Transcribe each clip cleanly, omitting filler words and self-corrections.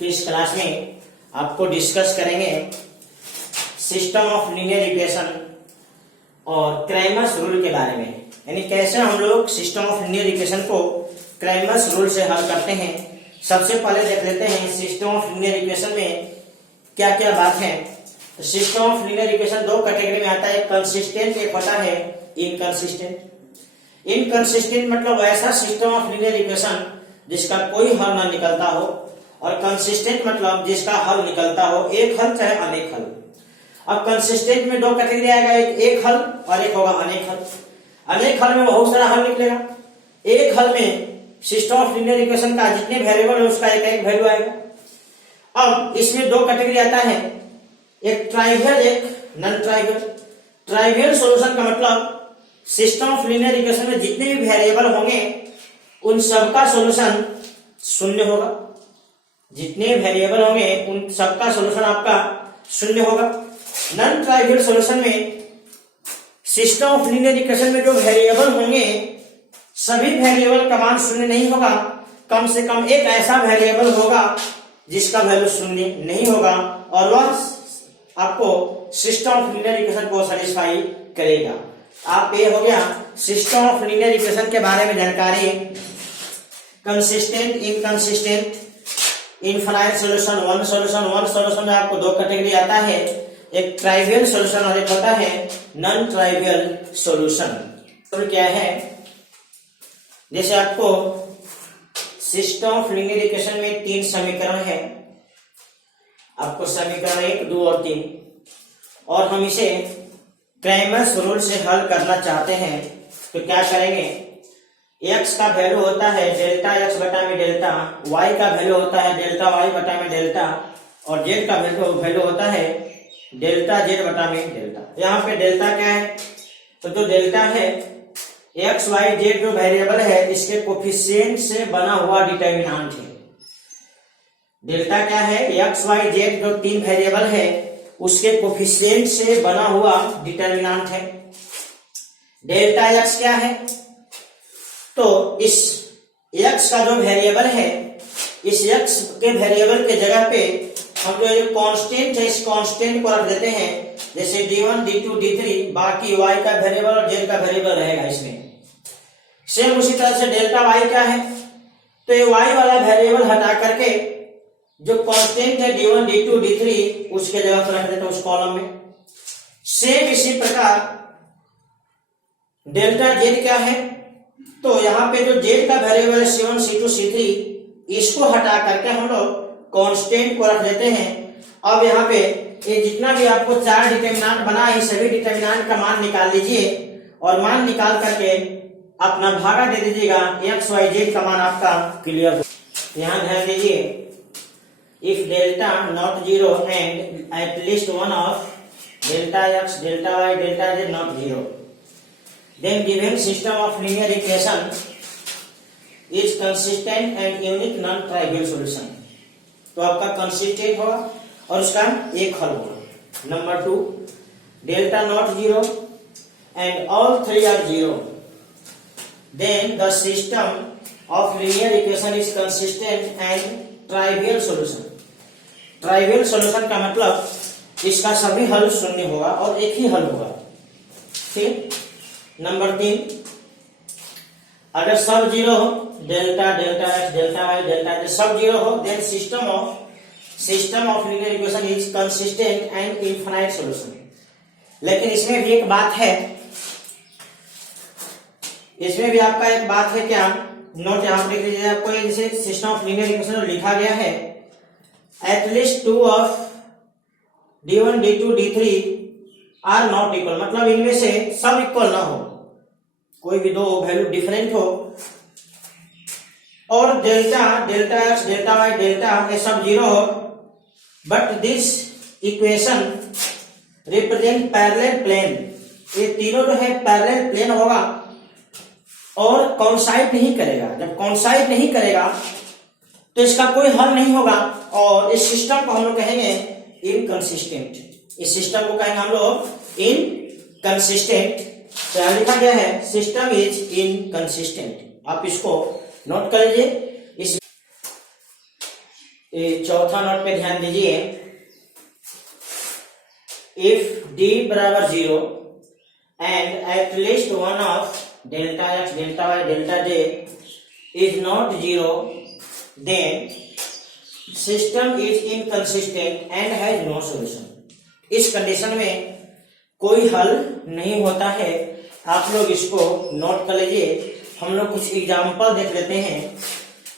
तो इस क्लास में आपको डिस्कस करेंगे सिस्टम ऑफ लीनियर इक्वेशन और क्रैमर्स रूल के बारे में, यानी कैसे हम लोग सिस्टम ऑफ लीनियर इक्वेशन को क्रैमर्स रूल से हल करते हैं। सबसे पहले देख लेते हैं सिस्टम ऑफ लीनियर इक्वेशन में क्या क्या बात है। तो सिस्टम ऑफ लीनियर इक्वेशन दो कैटेगरी में आता है, कंसिस्टेंट, एक होता है इनकंसिस्टेंट। इनकंसिस्टेंट मतलब ऐसा सिस्टम ऑफ लीनियर इक्वेशन जिसका कोई हल ना निकलता हो, और कंसिस्टेंट मतलब जिसका हल निकलता हो, एक हल चाहे अनेक हल। अब कंसिस्टेंट में दो कैटेगरी आएगा, एक हल और एक होगा अनेक हल। अनेक हल में बहुत सारा हल निकलेगा। एक हल में सिस्टम ऑफ लीनियर इक्वेशन का जितने वेरिएबल है उसका एक एक वैल्यू आएगा। अब इसमें दो कैटेगरी आता है, एक ट्राइवियल, एक नॉन ट्राइवियल। ट्राइवियल सॉल्यूशन का मतलब सिस्टम ऑफ लीनियर इक्वेशन में जितने भी वेरिएबल होंगे उन सबका सॉल्यूशन शून्य होगा। जितने वेरिएबल होंगे उन सबका सॉल्यूशन आपका शून्य होगा। नॉन ट्राइवियल सॉल्यूशन में सिस्टम ऑफ लीनियर इक्वेशन में जो वेरिएबल होंगे सभी वेरिएबल का मान शून्य नहीं होगा, कम से कम एक ऐसा वेरिएबल होगा जिसका वैल्यू शून्य नहीं होगा, और वह आपको सिस्टम ऑफ लीनियर इक्वेशन को सेटिस्फाई करेगा। आप ये हो गया सिस्टम ऑफ लीनियर इक्वेशन के बारे में जानकारी। Consistent, inconsistent, infinite solution, one solution में आपको दो कैटेगरी आता है, एक ट्राइवियल सॉल्यूशन और एक होता है नॉन ट्राइवियल सॉल्यूशन। तो क्या है, जैसे आपको सिस्टम ऑफ लीनियर इक्वेशन में तीन समीकरण है, आपको समीकरण 1, 2 और 3, और हम इसे क्रैमर्स रूल से हल करना चाहते हैं। तो क्या करेंगे, x का वैल्यू होता है डेल्टा x बटा में डेल्टा, y का वैल्यू होता है डेल्टा y बटा में डेल्टा, और z का वैल्यू होता है डेल्टा z बटा में डेल्टा। यहाँ पे डेल्टा क्या है, तो जो डेल्टा है x y z जो वेरिएबल है इसके कोफिशिएंट से बना हुआ डिटर्मिनेंट है। डेल्टा क्या है, x y z जो तीन वेरिएबल है उसके कोफिशिएंट से बना हुआ डिटर्मिनेंट है। डेल्टा x क्या है, तो इस x का जो वेरिएबल है, इस x के वेरिएबल के जगह पे हम जो ये कांस्टेंट है इस कांस्टेंट को रख देते हैं, जैसे d1 d2 d3, बाकी y का वेरिएबल और z का वेरिएबल रहेगा इसमें। सेम उसी तरह से डेल्टा y क्या है, तो ये y वाला वेरिएबल हटा करके जो कांस्टेंट है d1 d2 d3 उसके जगह पर रख देते हैं उस कॉलम में। सेम इसी प्रकार डेल्टा z क्या है, तो यहाँ पे जो z का वेरिएबल है c1 c2 c3 इसको हटा करके हम लोग कांस्टेंट को रख देते हैं। अब यहाँ पे ये जितना भी आपको चार डिटर्मिनेंट बना है सभी डिटर्मिनेंट का मान निकाल लीजिए, और मान निकाल करके अपना भागा दे दीजिएगा, x y z का मान आपका क्लियर हो। ध्यान दीजिए, if delta not zero and at least one of delta x delta y delta z not zero, then given system of linear equation is consistent and unique non-trivial solution। तो आपका consistent होगा और उसका एक हल होगा। Number 2, delta not zero and all three are zero, then the system of linear equation is consistent and trivial solution। Trivial solution का मतलब इसका सभी हल शून्य होगा और एक ही हल होगा। ठीक। नंबर 3, अगर सब जीरो हो, delta delta x delta y delta z सब जीरो हो, then system of linear equation is consistent and infinite solution. लेकिन इसमें भी एक बात है, इसमें भी आपका एक बात है, क्या नोट यहाँ पर लिख लीजिए। आपको जैसे सिस्टम ऑफ लीनियर इक्वेशन लिखा गया है at least 2 of d1 d2 d3 are not equal, मतलब इनमें से सब इक्वल ना हो, कोई भी दो वैल्यू डिफरेंट हो, और delta delta x delta y delta ये सब जीरो हो, but this equation represent parallel plane. ये तीनों जो है पैरेलल प्लेन होगा और कॉन्साइड नहीं करेगा। जब कॉन्साइड नहीं करेगा तो इसका कोई हल नहीं होगा, और इस सिस्टम को हम लोग कहेंगे इनकंसिस्टेंट। इस सिस्टम को कहेंगे हम लोग इनकंसिस्टेंट। तो यहां लिखा गया है सिस्टम इज इनकंसिस्टेंट, आप इसको नोट कर लीजिए। इस ये चौथा नोट पे ध्यान दीजिए। इफ डी बराबर 0 and at least one of delta x, delta y, delta z is not 0, then system is inconsistent and has no solution. इस कंडीशन में कोई हल नहीं होता है। आप लोग इसको नोट कर लीजिए। हम लोग कुछ एग्जाम्पल देख लेते हैं।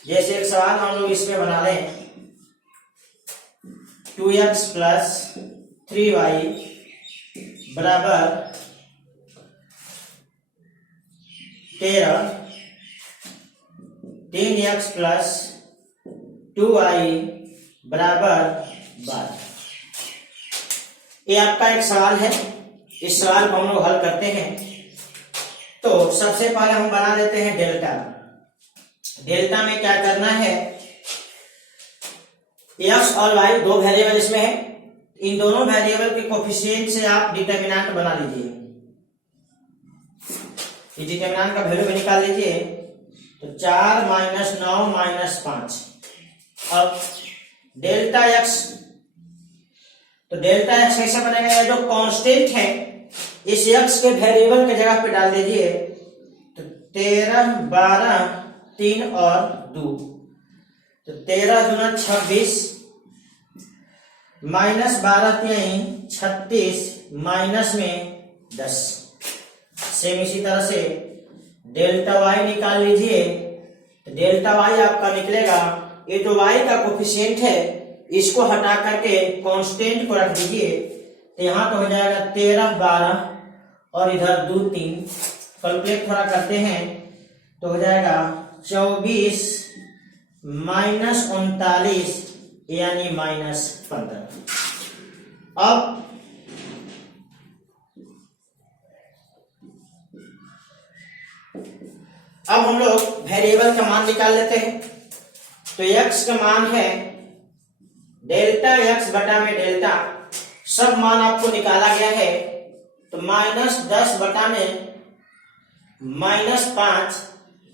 जैसे एक सवाल हम लोग इसमें बना लें, 2x प्लस 3y बराबर 13, 3x प्लस 2y बराबर 12। ये आपका एक सवाल है। इस सवाल को हम लोग हल करते हैं। तो सबसे पहले हम बना लेते हैं डेल्टा। डेल्टा में क्या करना है, एक्स और वाई दो वेरिएबल इसमें है। इन दोनों वेरिएबल के कोफिशिएंट से आप डिटरमिनेंट बना लीजिए। ये डिटरमिनेंट का वैल्यू भी निकाल लीजिए। तो 4 माइनस 9 माइनस 5। अब डेल्टा एक्स, तो डेल्टा एक्स कैसे बनेगा, जो कांस्टेंट है इस एक्स के वेरिएबल के जगह पे डाल दीजिए। तो 13, 12, 3 और 2, तो 13 दूना 26 माइनस 12 3 36 माइनस में 10। सेम इसी तरह से डेल्टा वाई निकाल लीजिए। तो डेल्टा वाई आपका निकलेगा, ये जो वाई का कोफिशिएंट है इसको हटा करके कांस्टेंट को रख दीजिए। तो यहाँ तो हो जाएगा 13, 12 और इधर 2, 3। कैलकुलेट थोड़ा करते हैं तो हो जाएगा 24 माइनस 39 यानी माइनस 15। अब हम लोग वेरिएबल का मान निकाल लेते हैं। तो x का मान है डेल्टा x बटा में डेल्टा, सब मान आपको निकाला गया है। तो माइनस 10 बटा में माइनस 5,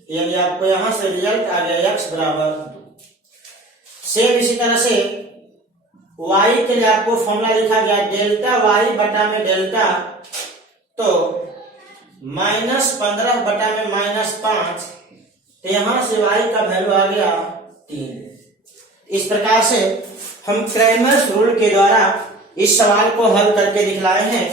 यानी आपको यहां से रिजल्ट आ गया x बराबर 2। सेम इसी तरह से y के लिए आपको फॉर्मूला लिखा गया डेल्टा y बटा में डेल्टा, तो माइनस 15 बटा में माइनस 5, तो यहां से y का वैल्यू आ गया 3। इस प्रकार से हम क्रैमर्स रूल के द्वारा इस सवाल को हल करके दिखलाए हैं।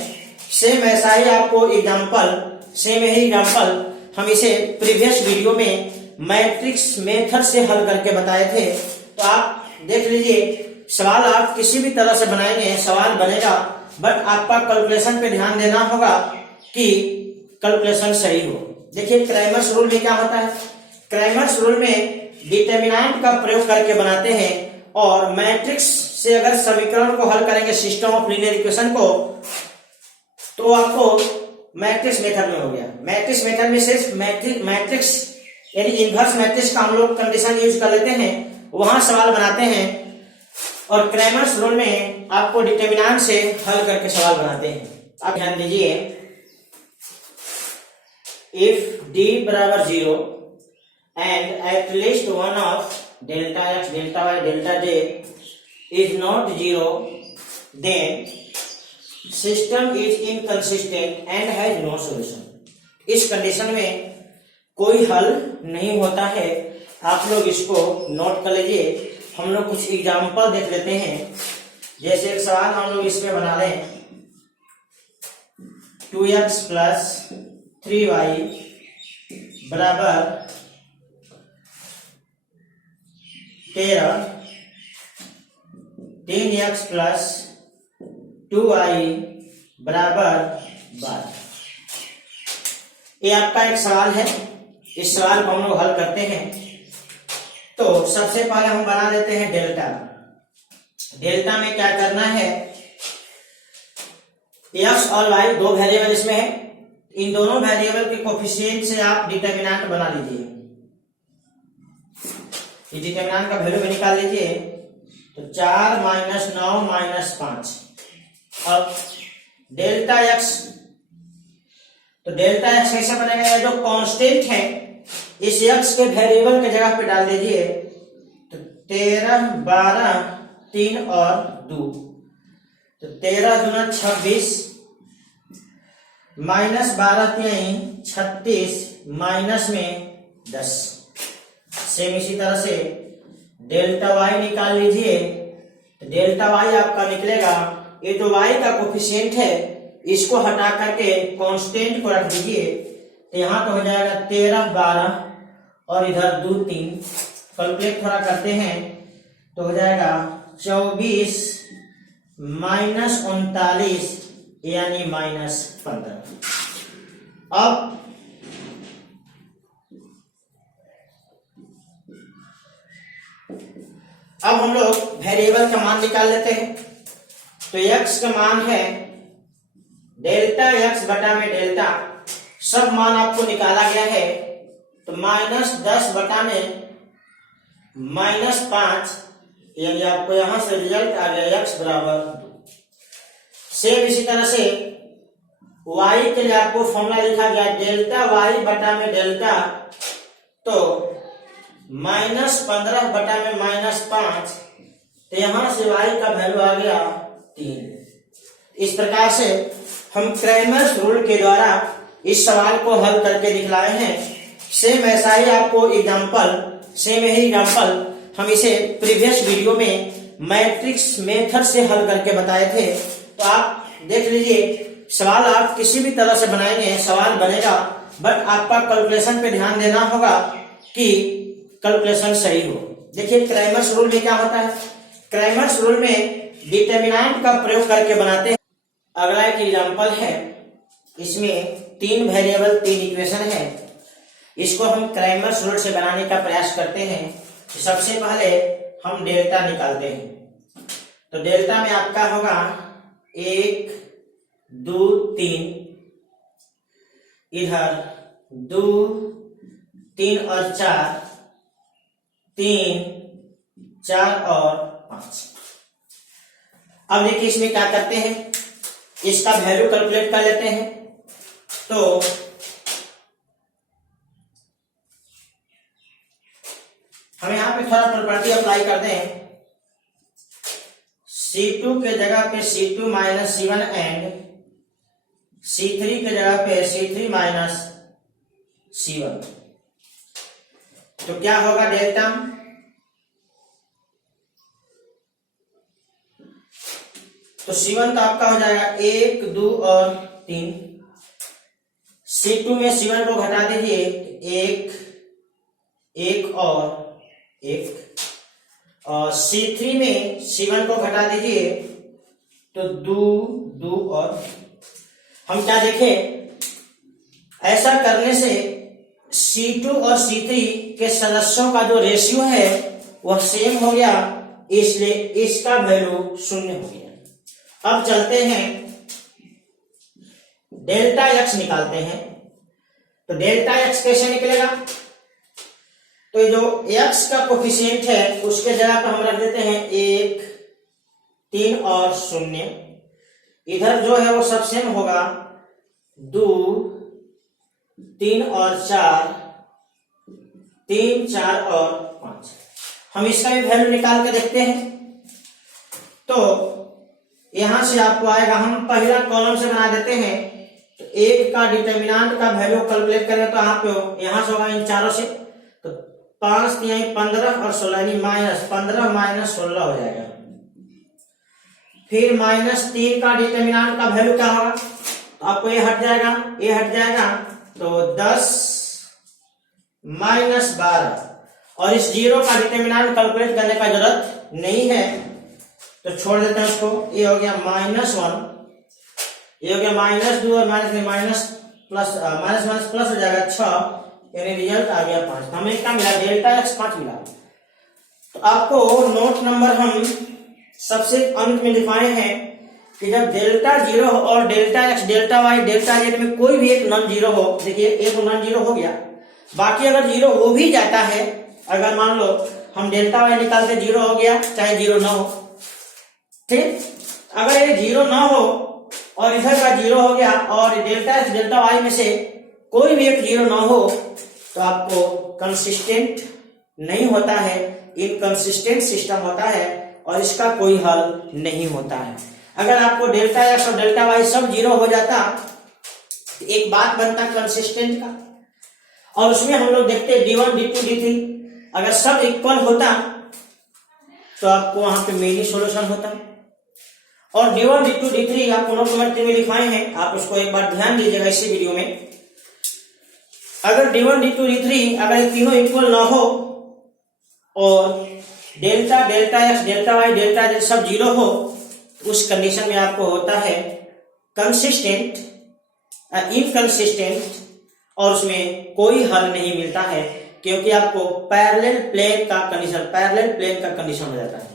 सेम ऐसा ही आपको एग्जाम्पल, सेम यही एग्जाम्पल हम इसे प्रीवियस वीडियो में मैट्रिक्स मेथड से हल करके बताए थे। तो आप देख लीजिए, सवाल आप किसी भी तरह से बनाएंगे सवाल बनेगा, बट आपका कैलकुलेशन पे ध्यान देना होगा कि कैलकुलेशन सही हो। देखिए क्रैमर्स रूल में क्या होता है, क्रैमर्स रूल में डिटरमिनेंट का प्रयोग करके बनाते हैं और मैट्रिक्स से अगर समीकरण को हल करेंगे सिस्टम ऑफ लीनियर इक्वेशन को, तो आपको मैट्रिक्स मेथड में हो गया। मैट्रिक्स मेथड में सिर्फ मैट्रिक्स यानी इनवर्स मैट्रिक्स का हम लोग कंडीशन यूज कर लेते हैं, वहां सवाल बनाते हैं। और क्रैमर्स रूल में आपको डिटरमिनेंट से हल करके सवाल बनाते हैं। आप ध्यान दीजिए, इफ डी बराबर 0 and at least one of delta x, delta y, delta z is not 0, then system is inconsistent and has no solution. इस कंडीशन में कोई हल नहीं होता है। आप लोग इसको नोट कर लीजिए। हम लोग कुछ एग्जाम्पल देख लेते हैं। जैसे एक सवाल हम लोग इसमें बना लें, 2x प्लस 3y बराबर 13, 3x प्लस 2y बराबर 12। ये आपका एक सवाल है। इस सवाल को हम लोग हल करते हैं। तो सबसे पहले हम बना लेते हैं डेल्टा। डेल्टा में क्या करना है, एक्स और वाई दो वेरिएबल इसमें है। इन दोनों वेरिएबल के कोफिशिएंट से आप डिटरमिनेंट बना लीजिए। ये डिटरमिनेंट का वैल्यू भी निकाल लीजिए। तो 4 माइनस 9 माइनस 5। अब डेल्टा एक्स, तो डेल्टा एक्स कैसे बनेगा, जो कांस्टेंट है इस एक्स के वेरिएबल के जगह पे डाल दीजिए। तो 13, 12, 3 और 2, तो 13 दूना 26, माइनस 12 3 36, माइनस में 10। सेम इसी तरह से डेल्टा वाई निकाल लीजिए, तो डेल्टा वाई आपका निकलेगा, ये जो वाई का कोफिशिएंट है इसको हटा करके कांस्टेंट को रख दीजिए, तो यहाँ तो हो जाएगा 13, 12 और इधर 2, 3, कैलकुलेट थोड़ा करते हैं तो हो जाएगा 24 माइनस 39 यानी माइनस 15। अब हम लोग वेरिएबल का मान निकाल लेते हैं। तो x का मान है डेल्टा x बटा में डेल्टा, सब मान आपको निकाला गया है, तो -10 बटा में -5 यानी आपको यहां से रिजल्ट आ गया x बराबर 2। सेम इसी तरह से y के लिए आपको फॉर्मूला लिखा गया डेल्टा y बटा में डेल्टा, तो -15 बटा में -5, तो यहां से y का वैल्यू आ गया 3। इस प्रकार से हम क्रैमर्स रूल के द्वारा इस सवाल को हल करके दिखलाए हैं। सेम ऐसा ही आपको सेम यही एग्जाम्पल हम इसे प्रीवियस वीडियो में मैट्रिक्स मेथड से हल करके बताए थे, तो आप देख लीजिए। सवाल आप किसी भी तरह से बनाएंगे सवाल बनेगा, बट आपका कैलकुलेशन पे ध्यान देना होगा कि कैलकुलेशन सही हो। देखिए क्रैमर्स रूल में क्या होता है, क्रैमर्स रूल में डिटरमिनेंट का प्रयोग करके बनाते हैं। अगला एक एग्जांपल है, इसमें 3 वेरिएबल 3 इक्वेशन है, इसको हम क्रैमर्स रूल से बनाने का प्रयास करते हैं। तो सबसे पहले हम डेल्टा निकालते हैं, तो डेल्टा में आपका होगा 1, 2, 3, इधर 2, 3 और 4, 3, 4 और 5। अब देखिए इसमें क्या करते हैं, इसका वैल्यू कैलकुलेट कर लेते हैं। तो हम यहाँ पे थोड़ा प्रॉपर्टी अप्लाई करते हैं, C2 के जगह पे C2 minus C1 and C3 के जगह पे C3 माइनस C1, तो क्या होगा डेल्टा, तो C1 तो आपका हो जाएगा 1, 2 और 3, C2 में C1 को घटा दीजिए 1, 1 और 1, और C3 में C1 को घटा दीजिए तो 2, 2 और हम क्या देखें, ऐसा करने से C2 और C3 के सदस्यों का जो रेशियो है वह सेम हो गया, इसलिए इसका वैल्यू 0 हो गया। अब चलते हैं डेल्टा x निकालते हैं, तो डेल्टा x कैसे निकलेगा, तो जो x का कोफिशिएंट है उसके जगह पर हम रख देते हैं 1, 3 और 0, इधर जो है वो सब सेम होगा 2, 3 और 4, 3, 4 और 5। हम इसका भी वैल्यू निकाल के देखते हैं, तो यहां से आपको आएगा, हम पहला कॉलम से बना देते हैं, तो 1 का डिटरमिनेंट का वैल्यू कैलकुलेट करें तो यहां से होगा इन चारों से, तो 5, 3, 15 और 16 यानी -15 माइनस 16 हो जाएगा। फिर -3 का डिटरमिनेंट का वैल्यू क्या होगा, तो आपको ये हट जाएगा, तो 10 माइनस 12, और इस 0 का डिटरमिनेंट कैलकुलेट करने का जरूरत नहीं है, तो छोड़ देते हैं उसको। ये हो गया -1, ये हो गया -2 और माइनस प्लस हो जाएगा 6, यानी रिजल्ट आ गया 5। हमें क्या मिला, डेल्टा x 5 मिला। तो आपको नोट नंबर हम सबसे अंत में लिखवाए हैं कि जब डेल्टा 0 हो और delta x, delta y, delta z में कोई भी एक नॉन जीरो हो, देखिए एक नॉन जीरो हो गया, बाकी अगर 0 हो भी जाता है, अगर मान लो हम डेल्टा y निकालते 0 हो गया, चाहे 0 ना हो, ठीक, अगर ये 0 ना हो और इधर का 0 हो गया और डेल्टा x डेल्टा y में से कोई भी एक 0 ना हो, तो आपको कंसिस्टेंट नहीं होता है, इनकंसिस्टेंट सिस्टम होता है और इसका कोई हल नहीं होता है। अगर आपको डेल्टा एक्स और डेल्टा वाई सब जीरो हो जाता तो एक बात बनता कंसिस्टेंट का, और उसमें हम लोग देखते D1 D2 D3 अगर सब इक्वल होता तो आपको वहां पे मेनी सॉल्यूशन होता। और D1 D2 D3 आपको नोट नंबर 3 में लिखवाए हैं, आप उसको एक बार ध्यान दीजिएगा इसी वीडियो में। अगर D1 D2 D3 अगर ये तीनों इक्वल ना हो और delta delta x delta y delta z सब जीरो हो, उस कंडीशन में आपको होता है कंसिस्टेंट इनकंसिस्टेंट, और उसमें कोई हल नहीं मिलता है क्योंकि आपको पैरेलल प्लेन का कंडीशन हो जाता है।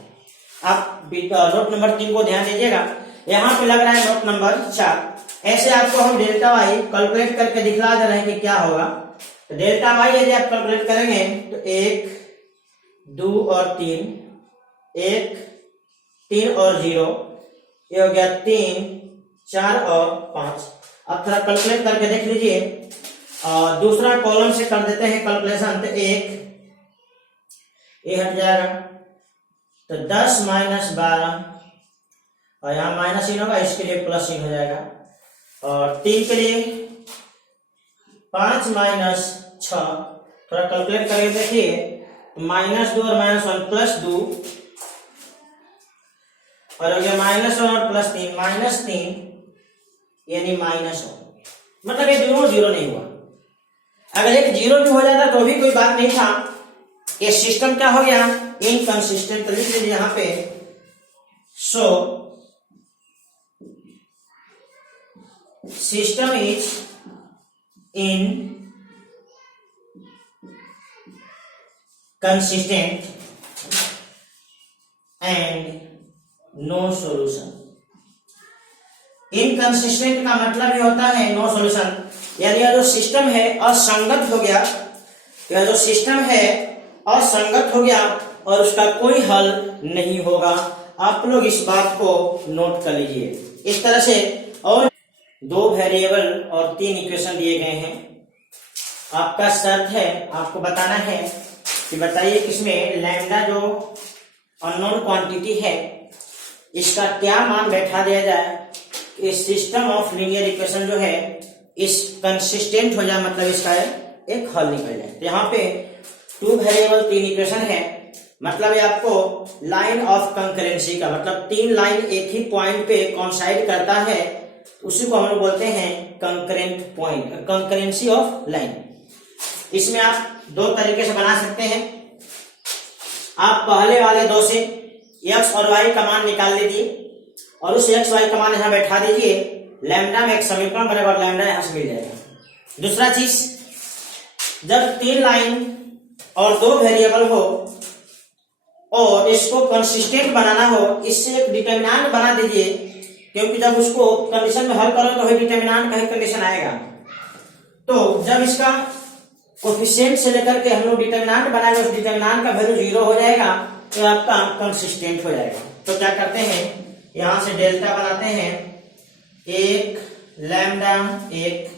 आप नोट नंबर 3 को ध्यान दीजिएगा, यहाँ पे लग रहा है नोट नंबर 4। ऐसे आपको हम डेल्टा वाई कैलकुलेट करके दिखला दे रहे हैं कि क्या होगा। तो डेल्टा वाई यदि आप कैलकुलेट करेंगे तो 1 2 और 3, 1 3 और 0, ये हो गया 3 4 और 5। अब थोड़ा कैलकुलेट करके देख लीजिए, दूसरा कॉलम से कर देते हैं कैलकुलेशन। तो 1 ये हट जाएगा तो 10 माइनस 12, और यहाँ माइनस इन होगा, इसके लिए प्लस इन हो जाएगा। और 3 के लिए 5 माइनस 6, थोड़ा कैलकुलेट करके देखिए, -2 और -1 +2, और हो गया -1 और +3 -3 यानी -1, मतलब ये दोनों जीरो नहीं हुआ। अगर एक जीरो भी हो जाता तो भी कोई बात नहीं था, ये सिस्टम क्या हो गया इनकंसिस्टेंट। तो लिख लीजिए यहाँ पे, so system is inconsistent and no solution. Inconsistent का मतलब ये होता है नो सॉल्यूशन, यानी यह जो सिस्टम है असंगत हो गया, यह जो सिस्टम है असंगत हो गया और उसका कोई हल नहीं होगा। आप लोग इस बात को नोट कर लीजिए इस तरह से। और 2 वेरिएबल और 3 इक्वेशन दिए गए हैं, आपका शर्त है, आपको बताना है कि बताइए किसमें लैम्डा जो अननोन क्वांटिटी है इसका क्या मान बैठा दिया जाए, इस सिस्टम ऑफ लीनियर इक्वेशन जो है इस कंसिस्टेंट हो जाए, मतलब इसका एक हल निकल जाए। तो यहाँ पे 2 वेरिएबल 3 इक्वेशन है, मतलब ये आपको लाइन ऑफ कंकरेंसी का, मतलब 3 लाइन एक ही पॉइंट पे कॉन्साइड करता है, उसी को हम लोग बोलते हैं concurrent point, concurrency of line. इसमें आप 2 तरीके से बना सकते हैं। आप पहले वाले 2 से x और y का मान निकाल लीजिए और उस x y का मान यहां बैठा दीजिए, लैम्डा में एक समीकरण बनेगा, लैम्डा यहां से मिल जाएगा। दूसरा चीज, जब 3 लाइन और 2 वेरिएबल हो और इसको कंसिस्टेंट बनाना हो, इससे एक डिटरमिनेंट बना दीजिए, क्योंकि जब उसको कंडीशन में हल करो तो वही डिटरमिनेंट का ही कंडीशन आएगा। तो जब इसका कोफिशिएंट से लेकर के हम लोग डिटरमिनेंट बनाएंगे, उस डिटरमिनेंट का वैल्यू 0 हो जाएगा तो आपका कंसिस्टेंट हो जाएगा। तो क्या करते हैं, यहां से डेल्टा बनाते हैं, 1 लैम्डा 1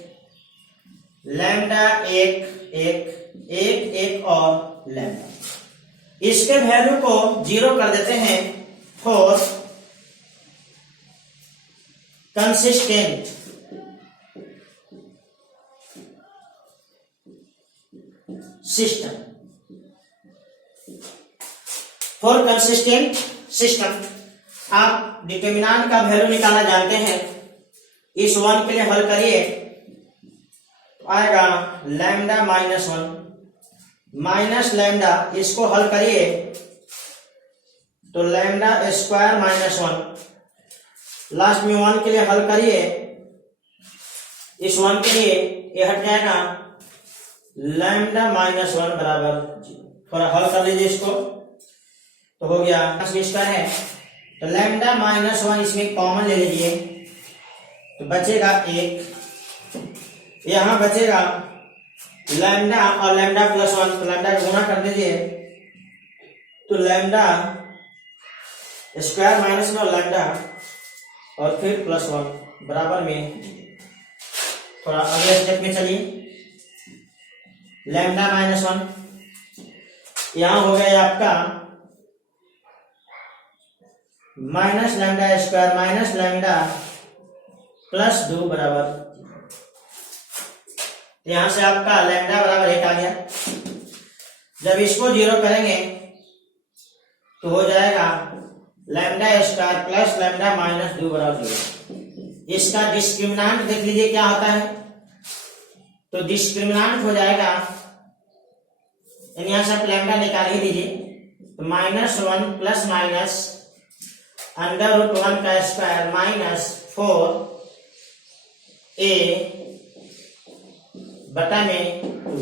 लैम्डा 1 1 1 1 और लैम्डा, इसके वैल्यू को 0 कर देते हैं for consistent system. For consistent system आप डिटरमिनेंट का वैल्यू निकालना जानते हैं। इस 1 के लिए हल करिए तो आएगा लैम्डा -1 माइनस लैम्डा, इसको हल करिए तो लैम्डा स्क्वायर -1, लास्ट में 1 के लिए हल करिए, इस 1 के लिए ये हट जाएगा लैम्डा -1 बराबर 0। थोड़ा हल कर लीजिए इसको तो हो गया इसका है, तो लैम्डा -1 इसमें कॉमन ले लीजिए तो बचेगा 1, यहां बचेगा लैम्डा और लैम्डा +1, तो लैम्डा का गुणा कर दीजिए तो लैम्डा स्क्वायर -1 और लैम्डा और फिर +1 बराबर में। थोड़ा अगले स्टेप में चलिए, लैम्डा -1 यहां हो गया आपका minus lambda square minus lambda plus 2 बराबर, यहां से आपका लैम्डा बराबर 8 आ गया। जब इसको 0 करेंगे तो हो जाएगा lambda square plus lambda minus 2 बराबर 0। इसका डिस्क्रिमिनांट देख लीजिए क्या होता है, तो डिस्क्रिमिनांट हो जाएगा, यहां से आप लैम्डा निकाल ही दीजिए, तो -1 प्लस माइनस √1 का स्क्वायर माइनस 4a बटा में 2,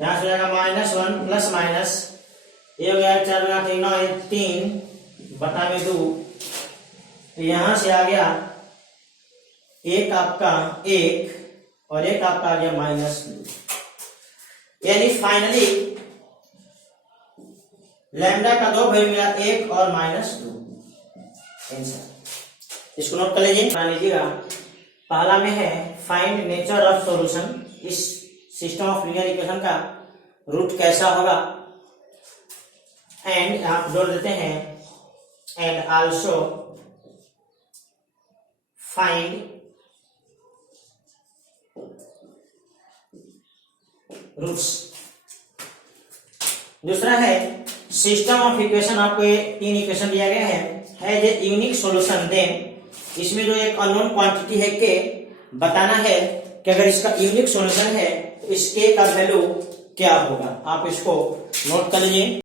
यहां से जाएगा -1 प्लस माइनस, ये हो गया 4 × 9 3 बटा में 2, तो यहां से आ गया एक आपका 1 और एक आपका आ गया -2, यानी फाइनली लैम्डा का 2 वैल्यू मिला 1 और -2 आंसर। इसको नोट कर लीजिए, बना लीजिएगा। पहला में है फाइंड नेचर ऑफ सॉल्यूशन, इस सिस्टम ऑफ लीनियर इक्वेशन का रूट कैसा होगा, एंड आप जोड़ देते हैं एंड आल्सो फाइंड रूट्स। दूसरा है सिस्टम ऑफ इक्वेशन, आपको ये 3 इक्वेशन दिया गया है जे यूनिक सॉल्यूशन, देन इसमें जो एक अननोन क्वांटिटी है के बताना है कि अगर इसका यूनिक सॉल्यूशन है तो इसके का वैल्यू क्या होगा। आप इसको नोट कर लीजिए।